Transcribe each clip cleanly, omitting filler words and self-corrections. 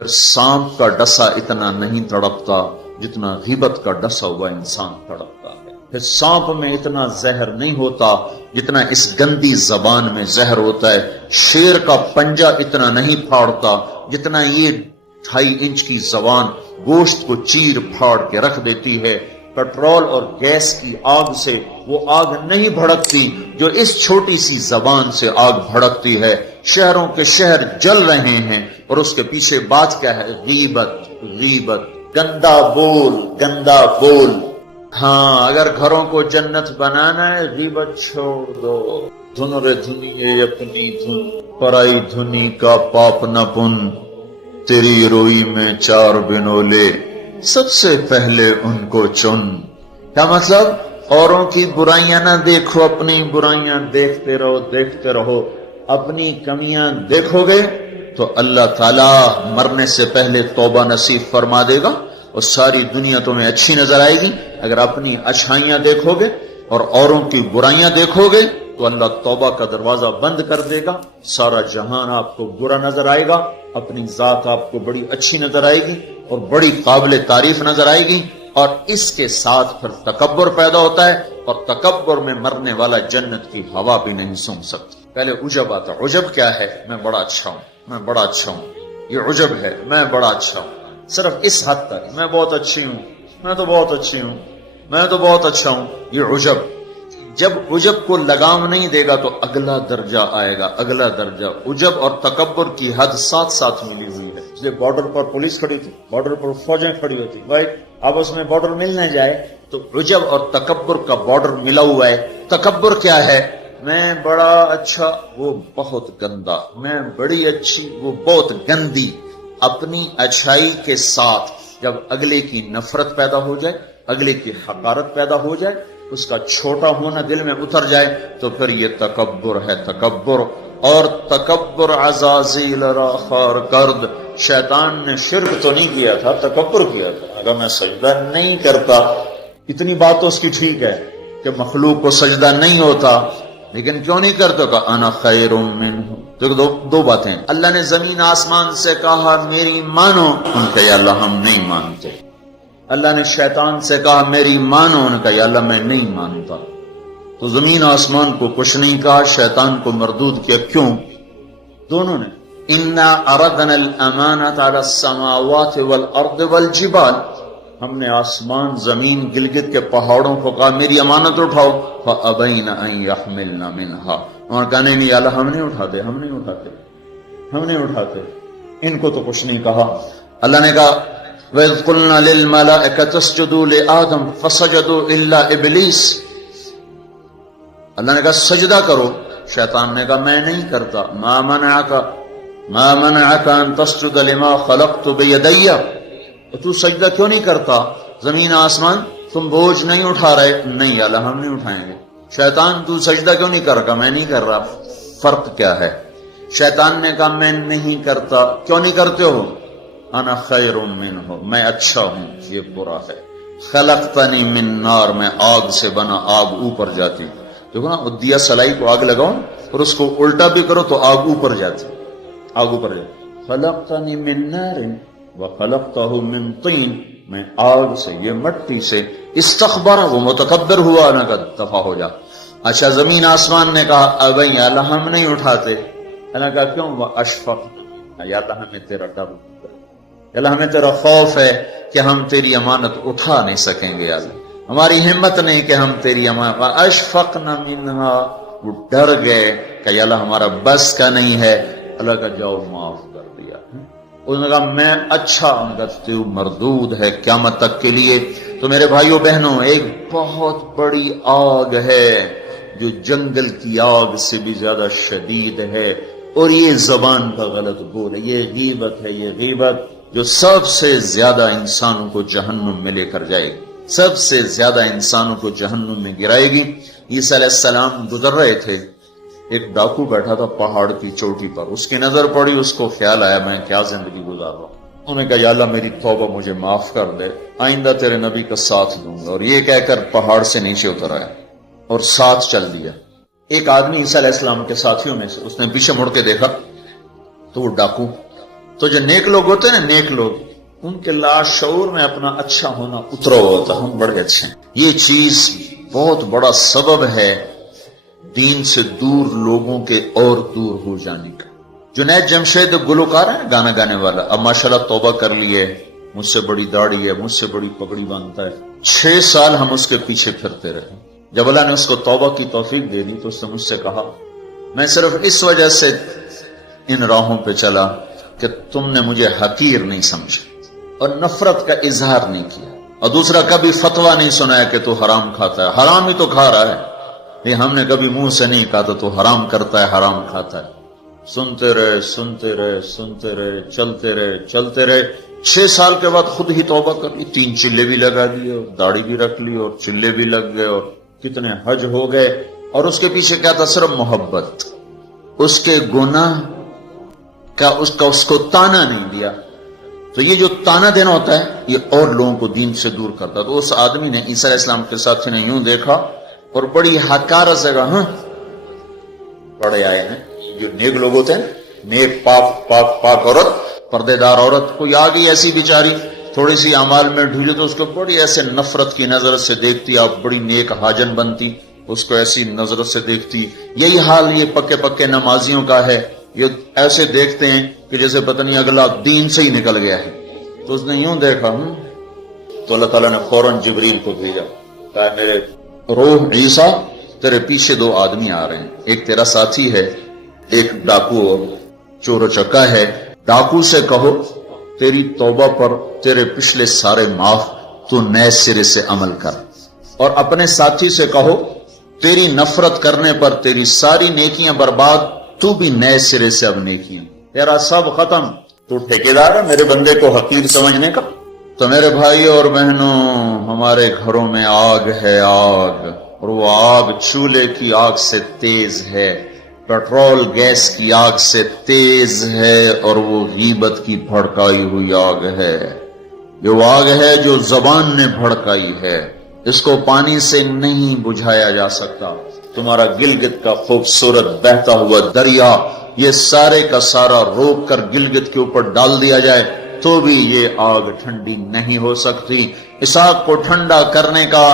پھر سانپ کا ڈسا اتنا نہیں تڑپتا جتنا غیبت کا ڈسا ہوا انسان تڑپتا ہے. پھر سانپ میں اتنا زہر نہیں ہوتا جتنا اس گندی زبان میں زہر ہوتا ہے. شیر کا پنجہ اتنا نہیں پھاڑتا جتنا یہ 2.5 انچ کی زبان گوشت کو چیر پھاڑ کے رکھ دیتی ہے. پٹرول اور گیس کی آگ سے وہ آگ نہیں بھڑکتی جو اس چھوٹی سی زبان سے آگ بھڑکتی ہے. شہروں کے شہر جل رہے ہیں اور اس کے پیچھے بات کیا ہے؟ غیبت. غیبت، گندا بول، گندا بول. ہاں، اگر گھروں کو جنت بنانا ہے غیبت چھوڑ دو. دھن رے دھنیے اپنی دھن، پرائی دھنی کا پاپ نہ پن. تیری روئی میں 4 بنولے، سب سے پہلے ان کو چن. کیا مطلب؟ اوروں کی برائیاں نہ دیکھو، اپنی برائیاں دیکھتے رہو، دیکھتے رہو. اپنی کمیاں دیکھو گے تو اللہ تعالیٰ مرنے سے پہلے توبہ نصیب فرما دے گا اور ساری دنیا تمہیں اچھی نظر آئے گی. اگر اپنی اچھائیاں دیکھو گے اور اوروں کی برائیاں دیکھو گے تو اللہ توبہ کا دروازہ بند کر دے گا. سارا جہان آپ کو برا نظر آئے گا، اپنی ذات آپ کو بڑی اچھی نظر آئے گی اور بڑی قابل تعریف نظر آئے گی. اور اس کے ساتھ پھر تکبر پیدا ہوتا ہے اور تکبر میں مرنے والا جنت کی ہوا بھی نہیں سونگھ سکتا. پہلے عجب آتا. عجب کیا ہے؟ میں بڑا اچھا ہوں، میں بڑا اچھا ہوں. یہ عجب ہے، میں بڑا اچھا ہوں. صرف اس حد تک میں بہت اچھی ہوں، میں تو بہت اچھی ہوں، میں تو بہت اچھا ہوں. یہ عجب. جب عجب کو لگام نہیں دے گا تو اگلا درجہ آئے گا، اگلا درجہ. عجب اور تکبر کی حد ساتھ ساتھ ملی ہوئی ہے. اس لیے بارڈر پر پولیس کھڑی تھی، بارڈر پر فوجیں کھڑی ہوتی. بھائی آپس میں بارڈر مل نہ جائے تو عجب اور تکبر کا بارڈر ملا ہوا ہے. تکبر کیا ہے؟ میں بڑا اچھا، وہ بہت گندا. میں بڑی اچھی، وہ بہت گندی. اپنی اچھائی کے ساتھ جب اگلے کی نفرت پیدا ہو جائے، اگلے کی حقارت پیدا ہو جائے، اس کا چھوٹا ہونا دل میں اتر جائے تو پھر یہ تکبر ہے. تکبر. اور تکبر عزازیل را خار کرد. شیطان نے شرک تو نہیں کیا تھا، تکبر کیا تھا. اگر میں سجدہ نہیں کرتا، اتنی بات تو اس کی ٹھیک ہے کہ مخلوق کو سجدہ نہیں ہوتا، لیکن کیوں نہیں کرتے؟ کہ انا خیر منہ. تو دو باتیں. اللہ نے زمین آسمان سے کہا میری مانو، ان کا یا اللہ ہم نہیں مانتے. اللہ نے شیطان سے کہا میری مانو، ان کا یا اللہ میں نہیں مانتا. تو زمین آسمان کو کچھ نہیں کہا، شیطان کو مردود کیا. کیوں؟ دونوں نے. انا اردنا الامانۃ علی السماوات والارض والجبال. ہم نے آسمان، زمین، گلگت کے پہاڑوں کو کہا میری امانت اٹھاؤ. فابین ان یحملن منھا. اور کہنے نہیں اللہ ہم نہیں اٹھاتے، ہم نہیں اٹھاتے، ہم نہیں اٹھاتے. ان کو تو کچھ نہیں کہا. اللہ نے کہا وَإِذْ قُلْنَا لِلْمَلَائِكَةِ اسْجُدُوا لِآدَمَ فَسَجَدُوا إِلَّا إِبْلِيسَ. اللہ نے کہا سجدہ کرو. شیطان نے کہا میں نہیں کرتا. مَا مَنَعَكَ أَن تَسْجُدَ لِمَا خَلَقْتُ بِيَدَيَّ. تو سجدہ کیوں نہیں کرتا؟ زمین آسمان تم بوجھ نہیں اٹھا رہے. نہیں اللہ ہم نہیں اٹھائیں گے. شیطان تو سجدہ کیوں نہیں کر رہا؟ میں نہیں کر رہا. فرق کیا ہے؟ شیطان نے کہا میں نہیں کرتا. کیوں نہیں کرتے ہو؟ انا خیر منہ، میں اچھا ہوں، یہ برا ہے. خلقتنی من نار، میں آگ سے بنا، آگ اوپر جاتی. دیکھو نا، دیا سلائی کو آگ لگاؤ اور اس کو الٹا بھی کرو تو آگ اوپر جاتی، آگ اوپر جاتی. خلقتنی من نار وخلقتہ من طین. میں آگ سے، یہ مٹی سے. استخبر، وہ متکبر ہوا. نہ کہ دفع ہو جا. اچھا زمین آسمان نے کہا ابھی اللہ ہم نہیں اٹھاتے. اللہ کہا کیوں؟ اشفق، یا اللہ ہمیں تیرا ڈر، اللہ ہمیں تیرا خوف ہے کہ ہم تیری امانت اٹھا نہیں سکیں گے. اللہ ہماری ہمت نہیں کہ ہم تیری امانت. اشفقنا منہا، وہ ڈر گئے کہ اللہ ہمارا بس کا نہیں ہے. اللہ کا جاؤ معاف کر دیا. انہوں نے کہا میں اچھا ہوں، مردود ہے قیامت تک کے لیے. تو میرے بھائیوں بہنوں، ایک بہت بڑی آگ ہے جو جنگل کی آگ سے بھی زیادہ شدید ہے، اور یہ زبان کا غلط بول ہے. یہ غیبت ہے. یہ غیبت جو سب سے زیادہ انسانوں کو جہنم میں لے کر جائے گی، سب سے زیادہ انسانوں کو جہنم میں گرائے گی. عیسیٰ علیہ السلام گزر رہے تھے، ایک ڈاکو بیٹھا تھا پہاڑ کی چوٹی پر. اس کی نظر پڑی، اس کو خیال آیا میں کیا زندگی گزار رہا ہوں. انہوں نے کہا یا اللہ میری توبہ، مجھے معاف کر دے، آئندہ تیرے نبی کا ساتھ دوں گا. اور یہ کہہ کر پہاڑ سے نیچے اتر آیا اور ساتھ چل دیا. ایک آدمی عیسیٰ علیہ السلام کے ساتھیوں میں سے، اس نے پیچھے مڑ کے دیکھا تو وہ ڈاکو تو جو نیک لوگ ہوتے ہیں نا، نیک لوگ، ان کے لاشعور میں اپنا اچھا ہونا اترا ہوتا، ہم بڑے اچھے ہیں. یہ چیز بہت بڑا سبب ہے دین سے دور لوگوں کے اور دور ہو جانے کا. جنید جمشید گلوکار ہے، گانا گانے والا، اب ماشاءاللہ توبہ کر لی ہے، مجھ سے بڑی داڑھی ہے، مجھ سے بڑی پگڑی باندھتا ہے. 6 سال ہم اس کے پیچھے پھرتے رہے. جب اللہ نے اس کو توبہ کی توفیق دے دی تو اس نے مجھ سے کہا، میں صرف اس وجہ سے ان راہوں پہ چلا کہ تم نے مجھے حقیر نہیں سمجھا اور نفرت کا اظہار نہیں کیا، اور دوسرا کبھی فتویٰ نہیں سنایا کہ تو حرام کھاتا ہے. حرام ہی تو کھا رہا ہے، یہ ہم نے کبھی منہ سے نہیں کہا تو حرام کرتا ہے، حرام کھاتا ہے. سنتے رہے سنتے رہے سنتے رہے، چلتے رہے چلتے رہے. 6 سال کے بعد خود ہی توبہ کر لی، 3 چلے بھی لگا دیے اور داڑھی بھی رکھ لی اور چلے بھی لگ گئے اور کتنے حج ہو گئے. اور اس کے پیچھے کیا تھا؟ صرف محبت. اس کے گناہ کا اس کو تانا نہیں دیا. تو یہ جو تانا دینا ہوتا ہے یہ اور لوگوں کو دین سے دور کرتا. تو اس آدمی نے عیسیٰ علیہ السلام کے ساتھی نے یوں دیکھا اور بڑی حقارت سے کہا، ہاں بڑے آئے ہیں جو نیک لوگ ہوتے ہیں، نیک پاک پاک پاک عورت، پردے دار عورت، کوئی آ گئی ایسی بیچاری تھوڑی سی اعمال میں ڈھیلی تو اس کو بڑی ایسے نفرت کی نظر سے دیکھتی، آپ بڑی نیک حاجن بنتی، اس کو ایسی نظر سے دیکھتی. یہی حال یہ پکے پکے نمازیوں کا ہے، یہ ایسے دیکھتے ہیں کہ جیسے پتہ نہیں اگلا دین سے ہی نکل گیا ہے. تو اس نے یوں دیکھا، تو اللہ تعالیٰ نے فوراً جبریل کو بھیجا، کہا میرے روح عیسیٰ تیرے پیچھے 2 آدمی آ رہے ہیں، ایک تیرا ساتھی ہے، ایک ڈاکو اور چور و چکا ہے. ڈاکو سے کہو تیری توبہ پر تیرے پچھلے سارے معاف، تو نئے سرے سے عمل کر. اور اپنے ساتھی سے کہو تیری نفرت کرنے پر تیری ساری نیکیاں برباد، تو بھی نئے سرے سے اب نیکیاں، تیرا سب ختم. تو ٹھیکیدار ہے میرے بندے کو حقیر سمجھنے کا. تو میرے بھائی اور بہنوں، ہمارے گھروں میں آگ ہے، آگ، اور وہ آگ چولہے کی آگ سے تیز ہے، پیٹرول گیس کی آگ سے تیز ہے، اور وہ غیبت کی بھڑکائی ہوئی آگ ہے. یہ وہ آگ ہے جو زبان نے بھڑکائی ہے، اس کو پانی سے نہیں بجھایا جا سکتا. تمہارا گلگت کا خوبصورت بہتا ہوا دریا یہ سارے کا سارا روک کر گلگت کے اوپر ڈال دیا جائے تو بھی یہ آگ ٹھنڈی نہیں ہو سکتی. اس آگ کو ٹھنڈا کرنے کا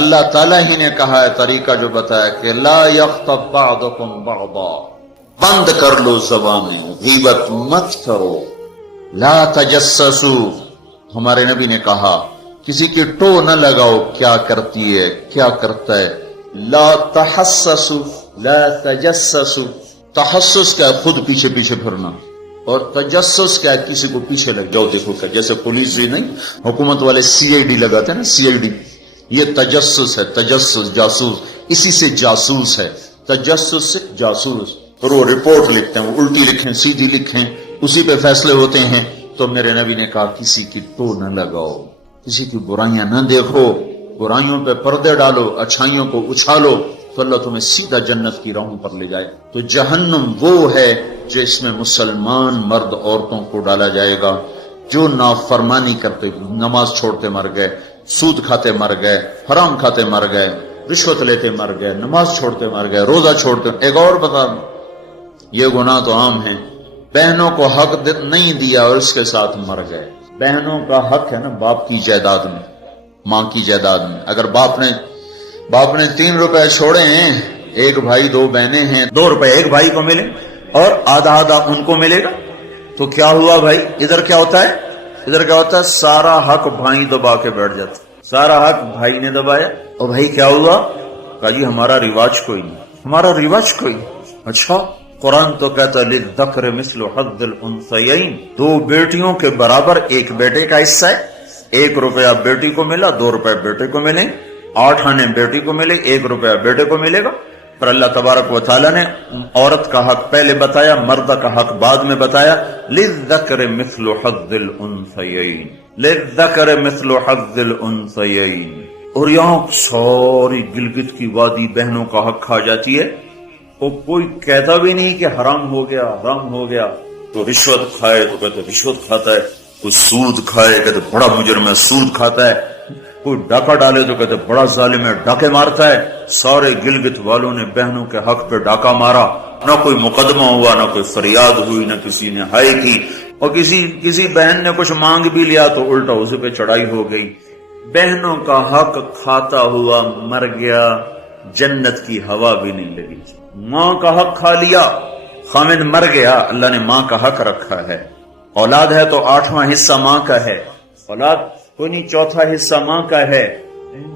اللہ تعالیٰ ہی نے کہا ہے طریقہ، جو بتایا کہ لا یغتب بعضکم بعضا، بند کر لو زبانیں، غیبت مت کرو. لا تجسسوا، ہمارے نبی نے کہا کسی کی ٹو نہ لگاؤ، کیا کرتی ہے کیا کرتا ہے. لا تحسسوا، لا تجسسوا. تحسس کیا ہے؟ خود پیچھے پیچھے پھرنا. اور تجسس کیا ہے؟ کسی کو پیچھے لگ جاؤ دیکھو کیا. جیسے پولیس ہی نہیں، حکومت والے CID لگاتے ہیں نا، CID، یہ تجسس ہے. تجسس جاسوس، اسی سے جاسوس ہے. تجسس سے جاسوس. اور وہ رپورٹ لکھتے ہیں، وہ الٹی لکھیں سیدھی لکھیں، اسی پہ فیصلے ہوتے ہیں. تو میرے نبی نے کہا کسی کی ٹو نہ لگاؤ، کسی کی برائیاں نہ دیکھو، برائیوں پہ پردے ڈالو، اچھائیوں کو اچھالو، تو اللہ تمہیں سیدھا جنت کی راہوں پر لے جائے. تو جہنم وہ ہے جو اس میں مسلمان مرد عورتوں کو ڈالا جائے گا جو نافرمانی کرتے، نماز چھوڑتے مر گئے، سود کھاتے مر گئے، حرام کھاتے مر گئے، رشوت لیتے مر گئے، نماز چھوڑتے مر گئے، روزہ چھوڑتے. ایک اور بتا، یہ گناہ تو عام ہیں. بہنوں کو حق نہیں دیا اور اس کے ساتھ مر گئے. بہنوں کا حق ہے نا باپ کی جائیداد میں، ماں کی جائیداد میں. اگر باپ نے 3 روپے چھوڑے ہیں، ایک بھائی 2 بہنیں ہیں، 2 روپے ایک بھائی کو ملے اور آدھا آدھا ان کو ملے گا، تو کیا ہوا بھائی؟ ادھر کیا ہوتا ہے؟ ادھر کیا ہوتا ہے؟ سارا حق بھائی دبا کے بیٹھ جاتا. سارا حق بھائی نے دبایا، اور بھائی کیا ہوا؟ کہا جی ہمارا رواج کوئی نہیں، ہمارا رواج کوئی نہیں. اچھا، قرآن تو کہتا ہے للذکر مثل حظ الانثیین، 2 بیٹیوں کے برابر ایک بیٹے کا حصہ ہے. 1 روپیہ بیٹی کو ملا، 2 روپے بیٹے کو ملے، 8 آنے بیٹی کو ملے، 1 روپیہ بیٹے کو ملے گا. پر اللہ تبارک و تعالیٰ نے عورت کا حق پہلے بتایا، مرد کا حق بعد میں بتایا. للذکر مثل حظ الانثیین، للذکر مثل حظ الانثیین. اور یہاں ساری گلگت کی وادی بہنوں کا حق کھا جاتی ہے، اور کوئی کہتا بھی نہیں کہ حرام ہو گیا، حرام ہو گیا. تو رشوت کھائے تو کہتے رشوت کھاتا ہے، کوئی سود کھائے کہتے بڑا مجرم ہے سود کھاتا ہے، کوئی ڈاکہ ڈالے تو کہتے بڑا ظالم ہے ڈاکے مارتا ہے. سارے گلگت والوں نے بہنوں کے حق پہ ڈاکہ مارا، نہ کوئی مقدمہ ہوا، نہ کوئی فریاد ہوئی، نہ کسی نے ہائے کی. اور کسی بہن نے کچھ مانگ بھی لیا تو الٹا اسے پہ چڑھائی ہو گئی. بہنوں کا حق کھاتا ہوا مر گیا، جنت کی ہوا بھی نہیں لگی. ماں کا حق کھا لیا، خامد مر گیا، اللہ نے ماں کا حق رکھا ہے. اولاد ہے تو 8واں حصہ ماں کا ہے، اولاد کوئی نہیں 4تھا حصہ ماں کا ہے.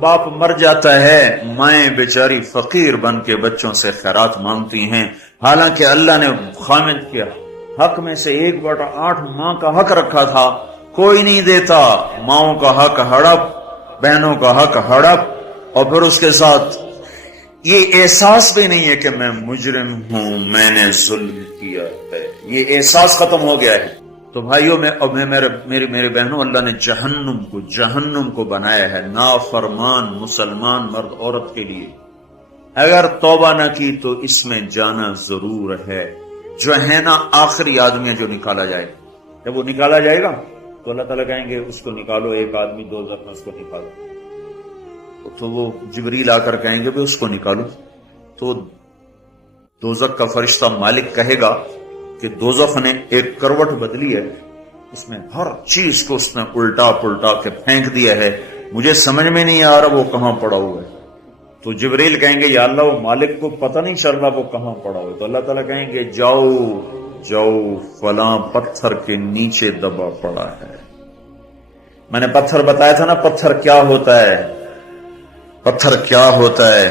باپ مر جاتا ہے، مائیں بیچاری فقیر بن کے بچوں سے خیرات مانگتی ہیں، حالانکہ اللہ نے خامد کے حق میں سے 1/8 ماں کا حق رکھا تھا، کوئی نہیں دیتا. ماؤں کا حق ہڑپ، بہنوں کا حق ہڑپ، اور پھر اس کے ساتھ یہ احساس بھی نہیں ہے کہ میں مجرم ہوں، میں نے ظلم کیا ہے، یہ احساس ختم ہو گیا ہے. تو بھائیوں میرے بہنوں، اللہ نے جہنم کو بنایا ہے نافرمان مسلمان مرد عورت کے لیے. اگر توبہ نہ کی تو اس میں جانا ضرور ہے. جو ہے نا آخری آدمی جو نکالا جائے گا، جب وہ نکالا جائے گا تو اللہ تعالیٰ کہیں گے اس کو نکالو، ایک آدمی دوزخ میں اس کو نکالو. تو وہ جبریل آ کر کہیں گے بھی اس کو نکالو. تو دوزخ کا فرشتہ مالک کہے گا کہ دوزخ نے ایک کروٹ بدلی ہے، اس میں ہر چیز کو اس نے الٹا پلٹا کے پھینک دیا ہے، مجھے سمجھ میں نہیں آ رہا وہ کہاں پڑا ہوا ہے. تو جبریل کہیں گے یا اللہ وہ مالک کو پتہ نہیں چل رہا وہ کہاں پڑا ہوا ہے. تو اللہ تعالیٰ کہیں گے جاؤ فلاں پتھر کے نیچے دبا پڑا ہے. میں نے پتھر بتایا تھا نا، پتھر کیا ہوتا ہے، پتھر کیا ہوتا ہے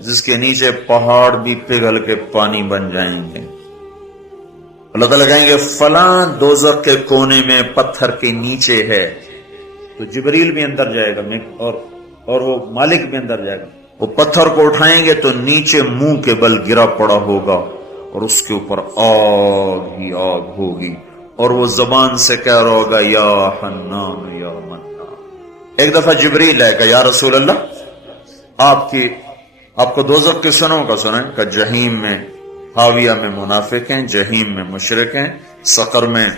جس کے نیچے پہاڑ بھی پگھل کے پانی بن جائیں گے. اللہ تعالیٰ کہیں گے فلاں دوزخ کے کونے میں پتھر کے نیچے ہے. تو جبریل بھی اندر جائے گا اور وہ مالک بھی اندر جائے گا. وہ پتھر کو اٹھائیں گے تو نیچے منہ کے بل گرا پڑا ہوگا اور اس کے اوپر آگ ہی آگ ہوگی، اور وہ زبان سے کہہ رہا ہوگا یا حنان یا منان. ایک دفعہ جبریل ہے کہ یا رسول اللہ آپ کو دوزخ کے سنوں کا سنیں کہ جہیم میں حاویہ میں منافق ہیں، جہیم میں مشرک ہیں، سقر میں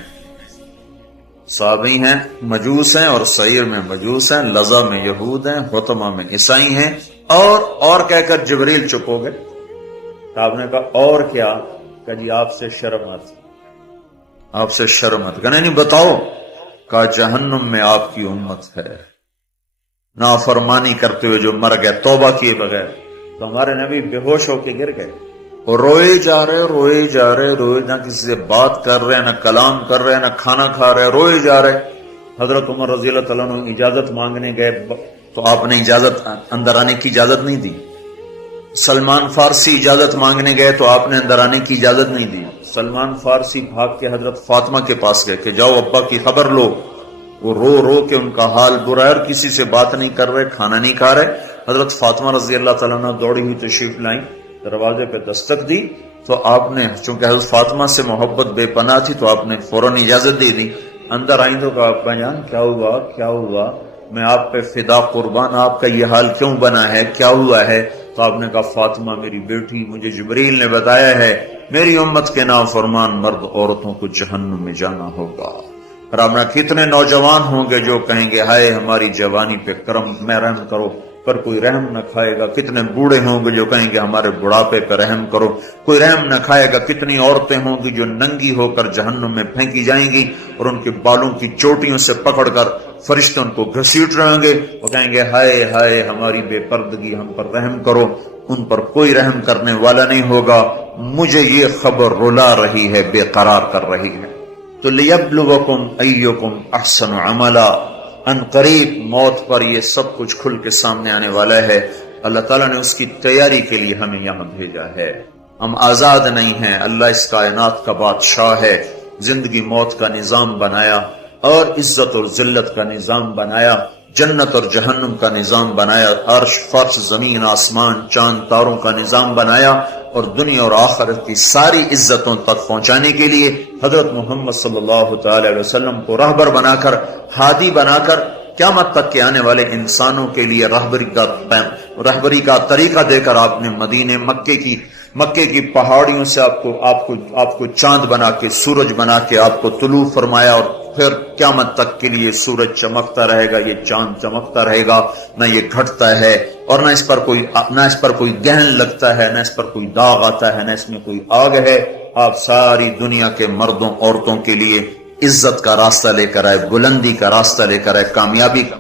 صابی ہیں مجوس ہیں، اور سعیر میں مجوس ہیں، لظہ میں یہود ہیں، حطمہ میں عیسائی ہیں. اور کہہ کر جبریل چپ ہو گئے. تو آپ نے کہا اور کیا؟ کہ جی آپ سے شرمت کہنے نہیں بتاؤ. کہا جہنم میں آپ کی امت ہے، نافرمانی کرتے ہوئے جو مر گئے توبہ کیے بغیر. تو ہمارے نبی بے ہوش ہو کے گر گئے اور روئے جا رہے، نہ کسی سے بات کر رہے، نہ کلام کر رہے، نہ کھانا کھا رہے، روئے جا رہے. حضرت عمر رضی اللہ تعالیٰ عنہ اجازت مانگنے گئے تو آپ نے اندر آنے کی اجازت نہیں دی. سلمان فارسی اجازت مانگنے گئے تو آپ نے اندر آنے کی اجازت نہیں دی. سلمان فارسی بھاگ کے حضرت فاطمہ کے پاس گئے کہ جاؤ ابا کی خبر لو. وہ رو کے ان کا حال برا ہے اور کسی سے بات نہیں کر رہے، کھانا نہیں کھا رہے. حضرت فاطمہ رضی اللہ تعالیٰ عنہ دوڑی ہوئی تشریف لائیں، دروازے پہ دستک دی تو آپ نے، چونکہ حضرت فاطمہ سے محبت بے پناہ تھی تو آپ نے فوراً اجازت دے دی. اندر آئیں تو کہا ابا جان کیا ہوا، میں آپ پہ فدا قربان، آپ کا یہ حال کیوں بنا ہے، کیا ہوا ہے؟ تو آپ نے کہا فاطمہ میری بیٹی، مجھے جبریل نے بتایا ہے میری امت کے نافرمان مرد عورتوں کو جہنم میں جانا ہوگا. رامنا کتنے نوجوان ہوں گے جو کہیں گے ہائے ہماری جوانی پہ کرم میں رحم کرو، پر کوئی رحم نہ کھائے گا. کتنے بوڑھے ہوں گے جو کہیں گے ہمارے بڑھاپے پہ رحم کرو، کوئی رحم نہ کھائے گا. کتنی عورتیں ہوں گی جو ننگی ہو کر جہنم میں پھینکی جائیں گی اور ان کے بالوں کی چوٹیوں سے پکڑ کر فرشتے ان کو گھسیٹ رہیں گے اور کہیں گے ہائے ہماری بے پردگی، ہم پر رحم کرو. ان پر کوئی رحم کرنے والا نہیں ہوگا. مجھے یہ خبر رلا رہی ہے، بے قرار کر رہی ہے. تو لیبلوکم ایکم احسن عملا، ان قریب موت پر یہ سب کچھ کھل کے سامنے آنے والا ہے. اللہ تعالیٰ نے اس کی تیاری کے لیے ہمیں یہاں بھیجا ہے. ہم آزاد نہیں ہیں، اللہ اس کائنات کا بادشاہ ہے. زندگی موت کا نظام بنایا اور عزت اور ذلت کا نظام بنایا، جنت اور جہنم کا نظام بنایا، عرش فرش زمین آسمان چاند تاروں کا نظام بنایا، اور دنیا اور آخرت کی ساری عزتوں تک پہنچانے کے لیے حضرت محمد صلی اللہ تعالی علیہ وسلم کو رہبر بنا کر، ہادی بنا کر، قیامت تک کے آنے والے انسانوں کے لیے رہبری کا طریقہ دے کر آپ نے مدینے مکے کی پہاڑیوں سے آپ کو چاند بنا کے، سورج بنا کے آپ کو طلوع فرمایا، اور پھر قیامت تک کے لیے سورج چمکتا رہے گا، یہ چاند چمکتا رہے گا، نہ یہ گھٹتا ہے اور نہ اس پر کوئی گہن لگتا ہے، نہ اس پر کوئی داغ آتا ہے، نہ اس میں کوئی آگ ہے. آپ ساری دنیا کے مردوں عورتوں کے لیے عزت کا راستہ لے کر آئے، بلندی کا راستہ لے کر آئے، کامیابی کا۔